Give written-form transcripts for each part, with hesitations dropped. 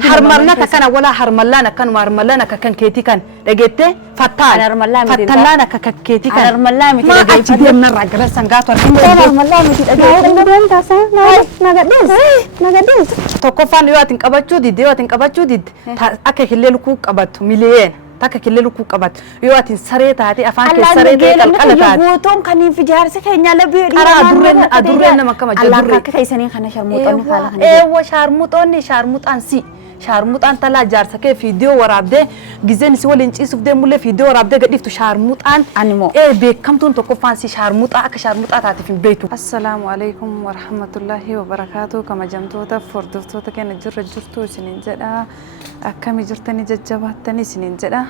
harmalna takana wala harmalana kan marmalana kan keti kan dagette fatal fatalana kan keti kan harmalami ma achi demna ragala sangato harmalami dagette tasa nagadis tokko fan yoatin qabachu did akka killelu ku qabatu miliyen taka killelu ku qabat yoatin sare taati afan ke sare qalqala taati goton kan infijarse kenya labi adurren makama Allah ka kaysani khana sharmutan khala wa sharmutan si sharmutan tala jarsa ke video warabde gizen si wolin cisuf de mulle video warabde gadiftu sharmutan animo bekamtun tokko fan si sharmuta akka sharmuta taati fi beytu assalamu alaykum wa rahmatullahi wa barakatuh kama jamtota fordoftoota kana jirtu sinin jeda akkami jirtani jajjabaatani sinin jedha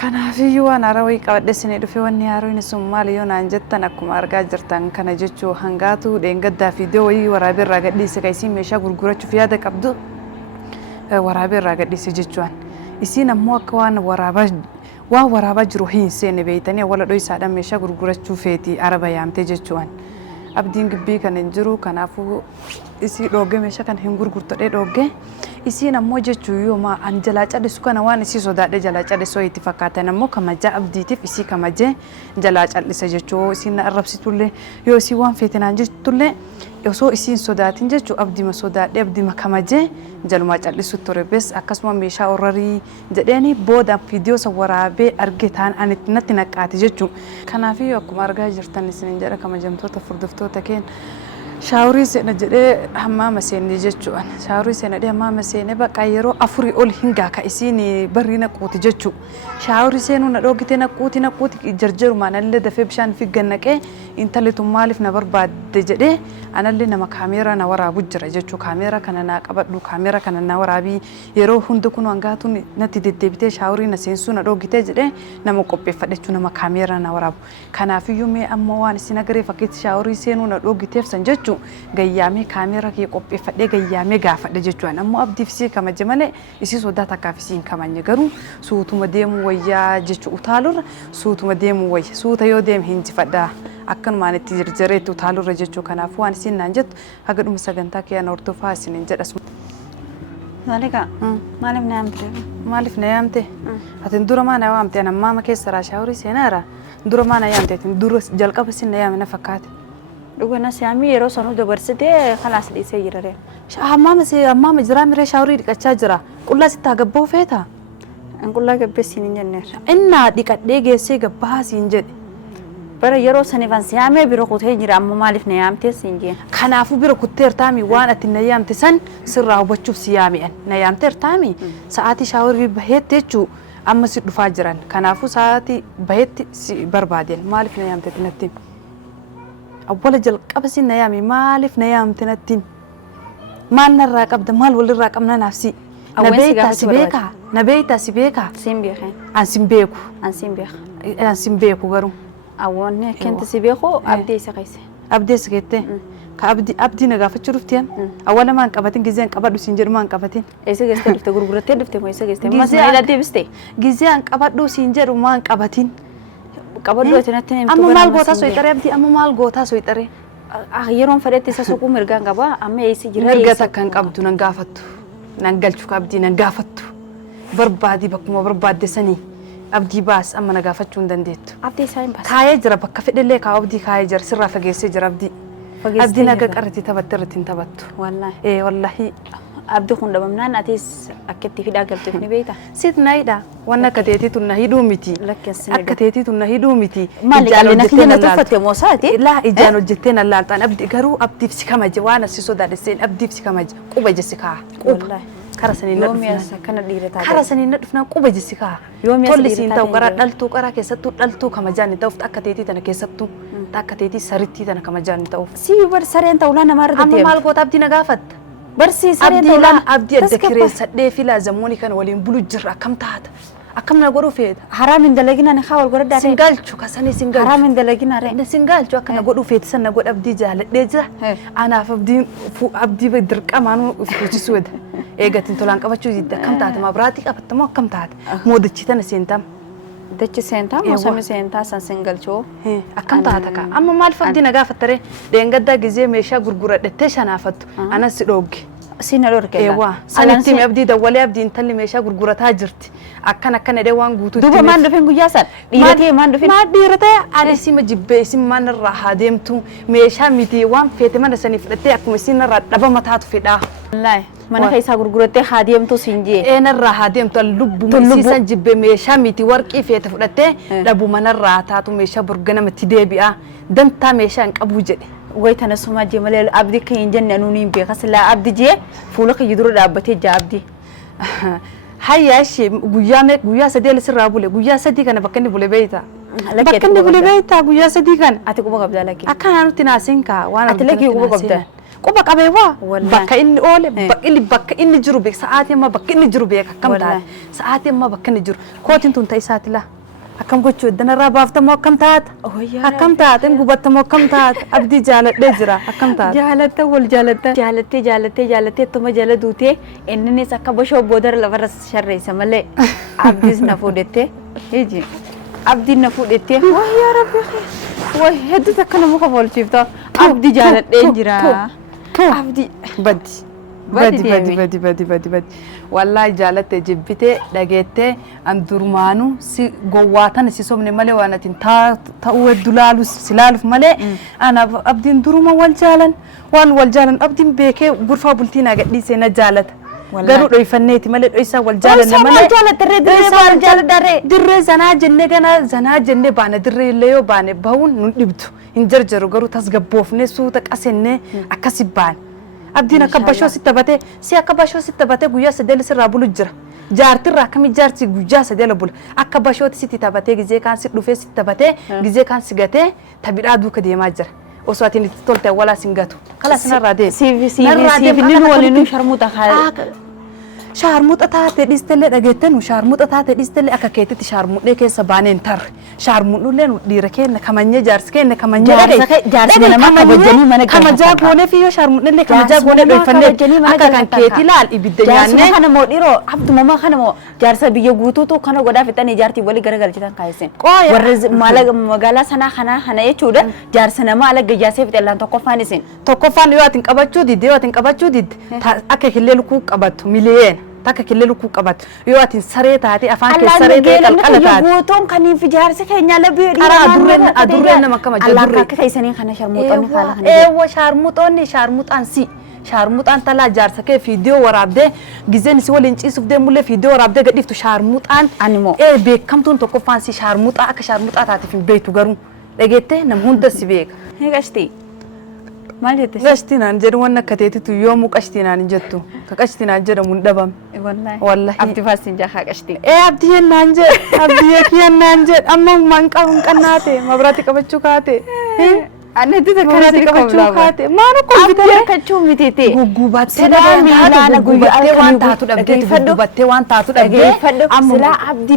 kanaafiyyuu waan arawii qabadhe sinii dhufe wanni haroon sun maali yoo naan jettan akkuma argaa jirtan kana jechuu hangaatu dheengaddaa fiidiyoo wayii waraabee irraa gadhiise ka isiin meeshaa gurgurachuuf yaada qabdu waraabee irraa gadhiise jechuun isiin ammoo akka waan waraabaa jiru hin seenne beeytanii wala dho'isaadhaan meeshaa gurgurachuu feeti araba yaamtee jechuun abdiin gibbii kan hin jiru kanaafuu isii dhoogge meeshaa kan hin gurgurtodhee dhoogge isiin ammoo jechuu yoo ma anjala cadhisu kana waan isii sodaadhe jala cadhisoo itti fakkaatan ammoo kamaja abdiitiif isii kamaje jala cadhisa jechuu isiin na arrabsitullee yoo isii waan feetinaan jirtullee osoo isiin sodaatin jechuu abdima sodaadhe abdima kamaje jaluma cadhisu ture bes akkasuma meeshaa orrarii jedheeni booda fiidiyoo sa waraabee arge taan anitti natti naqaati jechuu kanaafiyyuu akkuma argaa jirtan isin jedha kamajamtoota furdiftoota keen shaaworii seena jedhee hammaama seenne jechuudha. Shaaworii seena jedhee hammaama seene bakka yeroo afurii ol hingaa ka isiin barri naquuti jechuudha. Shaaworii seenuu na dhoogitee naquuti jarjarumaan allee dafee bishaan fi gannaqee intalli tun maaliif na barbaadde jedhee anallee nama kaameeraa na waraabu jira jechuudha. Kaameeraa kana na qabadhu kaameeraa kana na waraabii yeroo hunda kun hangaatuun natti deddeebitee shaaworii na seensuu na dhoogitee jedhee nama qopheeffadhe jechuudha nama kaameeraa na waraabu. Kanaafiyyuu mee amma waan isin agaree fakkiitti shaaworii seenuu na dhoogiteef san jechuudha. Gayyame kamera ke qopheeffadhe gayyame gaafadhe jechuun ammoo abdiif si kamaje malee isi sodaa takkaaf isiin kamanye garuu suutuma deemu wayyaa jechuu utaalurra suutuma deemu wayya suuta yoo deem hinjifadha akkanumaan itti jirjireetti utaalurra jechuu kanaaf waan isiin naan jettu haga dhuma sagantaa kee hordofaa isiniin jedha. Zalika maaliif na yaamte atin dura maa na yaamte ana maama keessa raa shaaworii seenaara dura maa na yaamte atin dura jalqaba sin na yaame na fakkaate دوغنا سامي يرو سنو دبرسدي خلاص ليس يجرى أمام جرا مري شاوري دكتشا جرا كلها ستاقبو فيتا نقول لك بس ينجنر إننا دكتشا سيقبها سينجد برا يرو سنفان سامي بيروكوت هجرا أمو مالف نيام تسينجي خنافو بيروكوت ترتامي وانا تنيام تسن سرعو بچوف سيامي أن نيام ترتامي ساعتي شاوري بهيت تيجو أما سيد فاجران خنافو ساعتي بهيت بربادين مالف نيام تتنتيم أول جل قبسين نيامي مالف نيام تنتين ما نراقب ده مال ولا راقبنا نفسي نبيتا سبيكا سيمبيخين أن سيمبيكو غرو أوان كنت سبيكو أبدي سكيته كأبدي نقافة شرفتين أولا ما نقابتين جزيان قبض سينجر ما نقابتين إيش جستة دفتة غرغرتة دفتة ما إيش جستة ما سمعنا دفتة جزيان قبض سينجر وما نقابتين قبل وقتنا أما مال غوتا سويتري أبدي أما مال غوتا سويتري يروم فريت تساسوكو مرجان قبا أما يسي جرا مرجتا كان قبضو ننقافتو ننقلشو كابدي ننقافتو بربادي بكما بربادي سني أبدي باس أما نقافتشو ندنديتو أبدي ساين باس كاية جرا بكا فدي ليك أبدي كاية جرا سرا فقيسي جرا أبدي نقاق أرتي تبترتين تبتو والله إيه والله أبدي خون دبمنان أتيس أكتي في داقل تفني بيتا سيد نايدا وانا كتيتي تنهي دوميتي أكتيتي تنهي دوميتي مالك اللي نخلينا تفتي موساتي لا إجانو جتين اللانتان أبدي قرو أبدي فسكامج وانا سيسو دارسين أبدي فسكامج قوبة جسكا والله كرسني يوم ياسا كان ديرتا كرسني ندفنا قوبة جسكا يوم ياسا تولي سينتا وقرا دلتو قرا كيستو دلتو كمجاني توفت أكتيتي تنا كيستو تاكتيتي سريتي تنا كمجاني توف سيبر سرين تولانا مرة أما مالكو تابدي نقافت برسي سرين تولانا أبدي أدكري سدي فيلا زموني كان ولين بلو جرا كم تات أكم نقولوا فيد حرام دلقينا نخاول قرر داري سنجال شو كساني سنجال حرام دلقينا رأي سنجال شو أكنا نقولوا فيد سنة نقول أبدي جهل ديجا أنا أبدي بدرك أمانو في سود إيجا تنتولان كبتشو جدا كم تات ما براتك أبد ما كم تات مود تشيتنا سنتام دتش سنتام موسم سنتا سنجال شو أكم تاتك أما ما الفرد نجافة ترى لأن قد جزء ميشا غرغرة دتش أنا فت أنا سروق sina lorke ewa sanatti mi abdi dawwale abdi intalli meeshaa gurgurataa jirti akkana edee waan guutuu duba maan dhufeen guyyaa san dhiiratee maan dhufeen maa dhiiratee ani sima jibbee isin maan irraa haa deemtu meeshaa miti waan feete mana sanii fudhattee akkuma isin irraa dhaba mataatu fedhaa wallahi mana keessaa gurgurattee haa deemtu sinjee irraa haa deemtu lubbu isiisan jibbee meeshaa miti warqii feete fudhattee dhabu manarraa taatu meeshaa burga namatti deebi'a dantaa meeshaa hin qabu jedhe ويت أنا سمع جمال عبدي كين جنة نونين بيخس لا عبدي جي فولك يدور عبتي جابدي هيا شيء قويا سدي لسه رابوله قويا سدي كان بكني بوله بيتا بكني بوله بيتا قويا سدي كان أتيكو بقبضة لكن أكان تناسين كا وانا أتلاقي كوبا قبضة كوبا كبيوا بكا إني أول بكا إني جروبك ساعات ما بكا إني جروبك كم تار ساعات ما بكا إني جرو كوتين تون تيسات لا أكم قلت شو دنا رابافت ما كم تات أكم تات إن قبضت ما كم تات أبدي جالت لجرا أكم تات جالت تما جالدوتي إنني سكبشوا بودر لفرس شرّي سملة عبدي نفودته يجي عبدي نفودته واه يا ربي واه هدو تكنا مخبول شفتا عبدي جالت لجرا عبدي بدي والله جالت جبته لقيته أن درمانو سي قواتنا سي سومني ملء وأنا تا ودلالو سلالف ملء أنا أبدي درما والجالن أبدي بيكي غرفة بلتينا قد لي سنة جالت قالوا لي فنيتي ملء إيسا والجالن ملء دري زنا جنة بانا دري الليو بانا باون نبدو إنجرجرو قالوا تسقبوفني سوتك أسنة أكسب بان أبدينا كباشو ستبته سيا كباشو ستبته قويا سدل سرابولو جرا جارتي راكمي جارتي قويا سدل بول أكباشو ستبته جزء كان سلوفه ستبته جزء كان سجته تبير أدو كديه ما جرا وسواتين تطلت ولا سنجاتو خلاص نرادي سي فيني ولينو شرموتا خال شارموت أتاته ديستله دقيتن وشارموت أتاته ديستله أكاكيتة شارموت ليه كسبانين تر شارموت لين ديركين كمانية جارسكين كمانية جارسكين ما كبجني ما نكمل كمجاب هونه فيه شارموت ليه كمجاب هونه بيفني أكاكان كيتي لال إبدي يعني جارسنا خنا موديرو عبد ماما خنا مو جارس بيجوتو تو خنا قدا فتاني جارتي ولي غرغر جتان كايسين ورز مالك مغالا سنا خنا يچودا جارسنا مالك جاسي فتلان توقفان يواتين قبچو ديد أكاكيللو كو قبطو مليين تاكا كللو كو قبط يواتين سريتا هاتي أفان كي سريتا القلقات يقوتون كانين في جارسك هنيا لبيري أدورين مكما جدوري الله كيسانين خنا شرموطوني خالا خنا ايوا شارموطان سي شارموطان تلا جارسك فيديو ورابده جزين سوال انچي سفده مولي فيديو ورابده قد يفتو شارموطان أنمو بيك كمتون توقو فانسي شارموطان أكا شارموطان تاتي في بيتو غرون لقيته نمهون دسي بيك هيك أشتي مالتي قشتينا نجد وانا كتيتي تو يومو قشتينا نجدتو كقشتينا نجد من دبم والله عبدي فاسين جاها قشتي عبدي نانجد عبدي كي نانجد أما مانكا مانكناتي مبراتي كبچو كاتي أنا ديتا كراتي كبچو كاتي ما نقول عبدي كچو ميتيتي غوغوبات سلا ميلانا غوغوبات وان تاتو دبدي غوغوبات وان تاتو دبدي سلا عبدي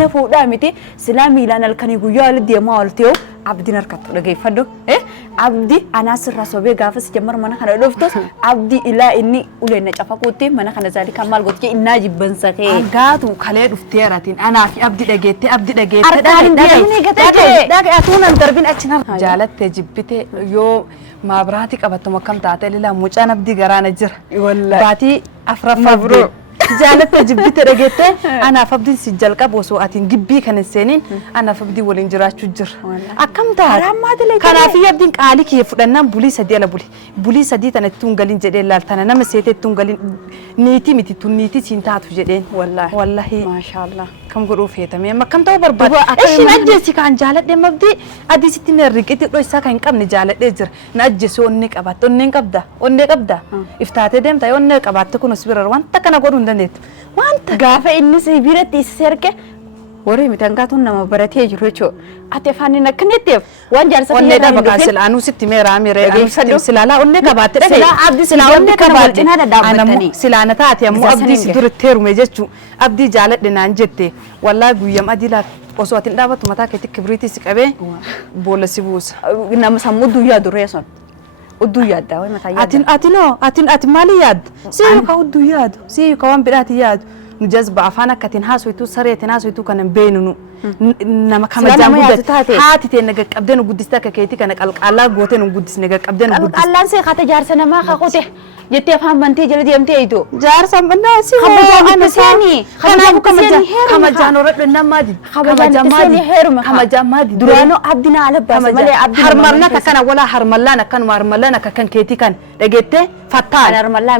نفو دامتي سلا ميلانا الكني غويا لدي مالتيو عبدي نركت لقي فدو عبدي أنا سر رسوبي غافس جمر منا خنا لفتوس عبدي إلا إني ولنا شافكوتي منا خنا ذلك كمال قلت كي إننا جبن سكي أنقاطو خليل افتيراتين أنا في أبدي دقيتي أركان داك أتونا ندربين أتشنا جالت تجبتي يو ما براتك أبتو مكم تعطي للا مجانا بدي غرانا جر والله باتي أفرفبرو جالت جبتي رجعت أنا فبدي سجل كابوسو أتين جبي كان السنين أنا فبدي ولين جراش تجر أكم دار كان في يبدين قالي كيف لأننا بوليس هدي على بوليس هدي تنا تونغالين جدين لا تنا نم سيت تونغالين نيتي متي تونيتي سينتات جدين والله ما شاء الله كم غروف هي تمام ما كم تابر بعد إيش نأجسي كان جالت دم مبدي أدي ستين الرجيت لو يسا كان كم نجالت دجر نأجسي ونك أبات ونك أبدا إفتات دم تاي ونك أبات تكون سبير روان تكنا قولون دنيت وانت غافة إني سيبيرة تيسيرك وري متنقاتون نما براتي جروچو أتفاني نكنتيف وان جارسة ونك أبغى سلانو ستي ميرا أنو ستي سلالا ونك أبات سلا عبدي سلا ونك أبات أنا سلانا تاتي أمو عبدي سدور التيرو ميجتشو عبدي جالت لنانجتي والله قويم أدي لا وسواتين دابت متا كتي كبريتي سكابي بولا سيبوس نما سمودو يا دريسون ودو ياد دا وي متا ياد أتين مالي ياد سيوكا ودو ياد سيوكا وان براتي ياد نجذب عفانا كتين هاسويتو سريتين هاسويتو كان بينونو nama kamajaan guddate haati ta'e naga qabdee nu guddiste akka keetii kana qalqallaa gootee nu guddisne naga qabdee nu guddiste. Qalqallaan see kata jaarsa namaa kakute jettee afaan bantee jala deemtee eeyitoo. Jaarsa manaa si kabajaan seeni kanaafuu kamajaan oradhu namaa di kabajaan seeni heeruma kamajaan maadi duraanoo abdii na ala baase malee abdii harmallaan akkana walaa harmallaan akkanuma harmallaan akka kan keetii kan dhageettee fattaan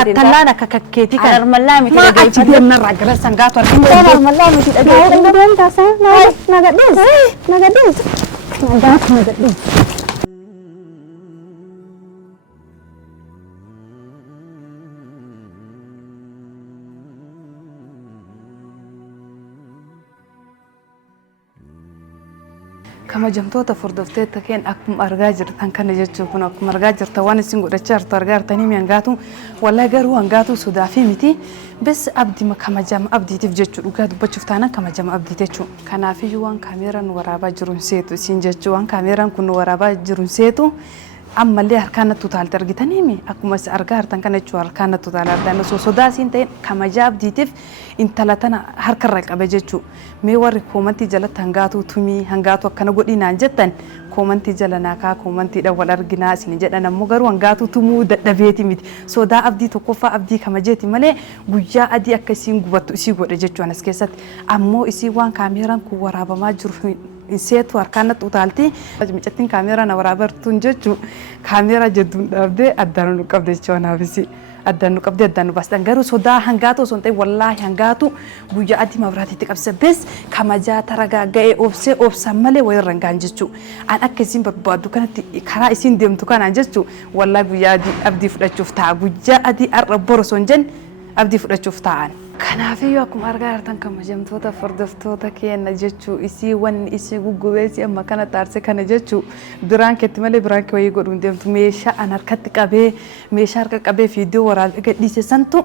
fattallaan akka kan keetii kan harmallaan miti maa achi deemnarraa gara sangaatu arginu harmallaan miti dhageettee nagaddees kamajamtoota furdofteetta keen akkuma argaa jirtan kana jechuun kun akkuma argaa jirta waan isin godhachaa jirtu argaa jirtanii mi hangaatu wallahi garuu hangaatu sodaa fi miti bes abdii kamajama abdiitiif jechuu dhugaa dubbachuuf taanaan kamajama abdiiti jechuun kanaafiyyuu waan kaameeraan waraabaa jiruun seetu isin jechuu waan kaameeraan kun waraabaa jiruun seetu ammallee harkaan natti utaalte argitanii mi akkuma argaa jirtan kana jechuun harkaan natti utaala argaan osoo sodaa siin ta'in kamajaa abdiitiif intala tana harkarra qabe jechuu mee warri koomantii jalatti hangaatu tumii hangaatu akkana godhinaan jettan koomantii jala naakaa koomantiidha wal arginaa isin jedhan ammoo garuu hangaatu tumuu dadhabeeti miti sodaa abdii tokkoffaa abdii kamajeeti malee guyyaa adii akka isiin gubattu isii godhe jechuun as keessatti ammoo isii waan kaameeraan kun waraabamaa jiru seetu harkaan natti utaalti micattiin kaameeraa na waraabartuun jechuun kaameeraa jedduun dhabdee addaan nu qabde jechuun naafisi. addaan nu qabdee addaan nu baastan garuu sodaa hangaatu osoo hin ta'in wallaahi hangaatu guyyaa adii mabraatiitti qabse bes kamajaa taragaaga'ee obsaan malee wayirra hin gaan jechuu an akka isiin barbaaddu kanatti karaa isiin deemtu kanaan jechuu wallaahi guyyaa adii abdii fudhachuuf ta'a guyyaa adii har'a bor osoo hin jenne abdii fudhachuuf ta'an. Kanaafiyyuu akkuma argaa jirtan kamajamtoota furdoftoota keenya jechuu isii wanni isii guggubeessi amma kana taarse kana jechuu duraan keetti malee biraan kee wayii godhuun deemtu meeshaa an harkatti qabee meeshaa harka qabee fiidiyoo waraabee gadhiise santu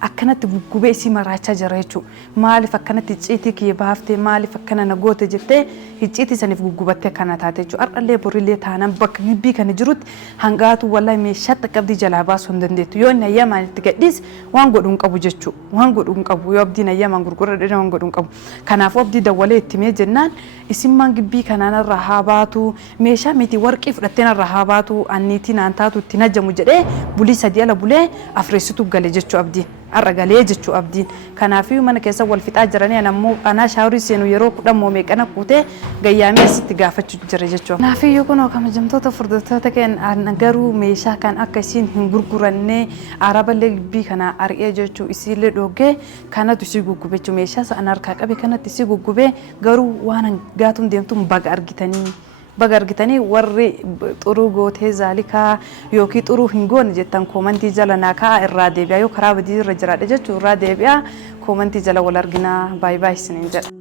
akkanatti guggubee isii maraachaa jira jechuu maaliif akkanatti icciitii kiyya baaftee maaliif akkana na goote jettee icciitii saniif guggubattee akkana taate jechuu har'allee borillee taanaan bakka gibbii kana jirutti hangaatu wallaahi meeshaatti qabdii jalaa baasuu hin dandeettu yoo inni ayyamaan itti gadhiise waan godhuun qabu jechuu waan godhuun qabu yoo abdiin ayyamaan gurgurra dhedhe waan godhuun qabu kanaafuu abdii dawwalee itti mee jennaan isimmaan gibbii kanaan irraa haa baatu meeshaa miti warqii fudhatteen irraa haa baatu anniitii naan taatu itti najamu jedhee bulii sadii ala bulee afreessitu gale jechuu abdiin arra galee jechuu abdiin kanaafuu mana keessa wal fixaa jiranii ammoo anaa shaaworii seenu yeroo kudhan meeqana kuutee gayyaamee asitti gaafachuu jira jechuu kanaafuu kunoo kamajamtoota furdoftoota keenya garuu meeshaa kan akka isiin hin gurgurannee araballee gibbii kana ari'ee jechuu isiillee dhoogee kanatu isii guggube jechuu meeshaa sa'an harkaa qabe kanatti isii guggube garuu waan hangaatuun deemtuun baga argitanii warri xuruu gootee zaalikaa yookiin xuruu hin goone jettan koomantii jala naakaa irraa deebi'aa yoo karaa badii irra jiraadha jechuu irraa deebi'aa koomantii jala wal arginaa baay'ee isiniin jedha.